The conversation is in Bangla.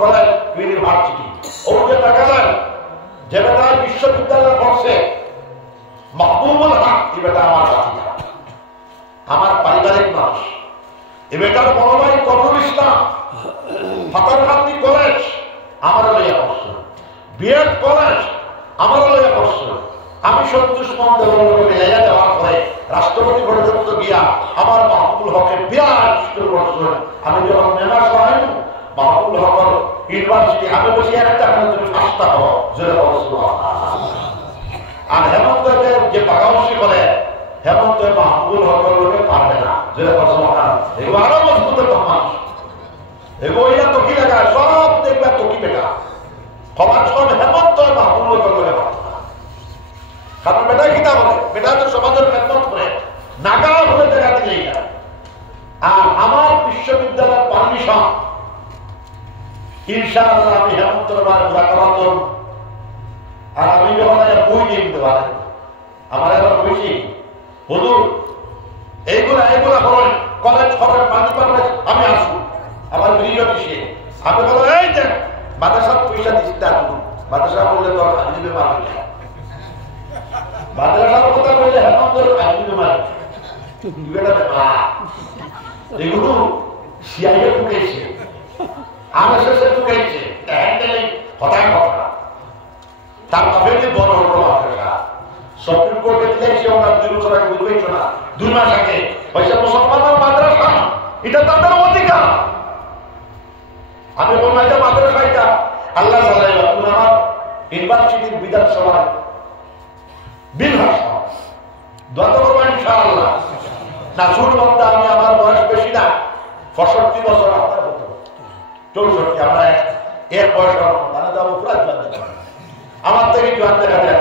কলেজ ইউনিভার্সিটি ওকে টাকালেন যে বেটা বিশ্ববিদ্যালয় পড়ছে মাহবুবুল হক এই বেটা আমার সাথী আমার পারিবারিক মানুষ এ বেটার বড় ভাই কমরুল ইসলাম ফাতারহান্দি কলেজ আমার লইয়া পড়ছে বিএড কলেজ আমার লইয়া পড়ছে আমি সন্তোষ মন্ডল মিলাইয়া দেওয়ার পরে রাষ্ট্রপতি পর্যন্ত গিয়া আমার মাহবুবুল হকের বিরাট স্কুল পড়ছে আমি যখন মেম্বার সাহেব মাহবুবুল হকের ইউনিভার্সিটি আমি বসি একটা তুমি ফাঁসটা হও জোরে আর হেমন্তের যে বাগাউসি করে হেমন্ত মাহবুবুল হকের লোকে পারবে না জোরে এগুলো আরো মজবুত মানুষ এগুলো এরা তকি লাগায় সব দেখবে তকি বেটা সবার সব হেমন্ত মাহবুবুল হকের লোকে পারবে না কারণ বেটা কিতা বলে বেটা তো সমাজের খেদমত করে নাগা হলে দেখা দিলেই না আর আমার বিশ্ববিদ্যালয়ের পারমিশন ইনশাআল্লাহ আমি হেমন্তর বার ঘোরা করাতাম আর আমি যখন বই দিয়ে দিতে পারে আমার এবার বলছি হুজুর এইগুলা করেন কলেজ খবর পানি পাবে আমি আসবো আমার বিনিয়োগ কিসে আমি বলো এই দেখ মাদ্রাসার পয়সা দিচ্ছি তা মাদ্রাসা বললে তো আইনজীবী মারবে না মাদ্রাসার কথা বললে হেমন্তর আইনজীবী মারবে এগুলো সিআইএ ঢুকেছে আরএসএস ঢুকেছে হ্যান্ডেলিং হতায় কথা তার বাপের বড় হলো মাদ্রাসা সুপ্রিম কোর্টে দিয়েছে ওরা 2 বছর আগে বুঝবেই না 2 মাস আগে পয়সা মুসলমানের মাদ্রাসা এটা তাদের অধিকার আমি বললাম এটা মাদ্রাসা এটা আল্লাহ সাল্লাল্লাহু আলাইহি ওয়াসাল্লাম আমার ইউনিভার্সিটির বিধানসভা বিল ভাষা দোয়া করব ইনশাআল্লাহ না ছোট বন্ধা আমি আমার বয়স বেশি না 65 বছর আপনার হতো 64 আমরা এক বয়স মানে তো উপরাজ বাদ আমার থেকে জোয়ান দেখা যায়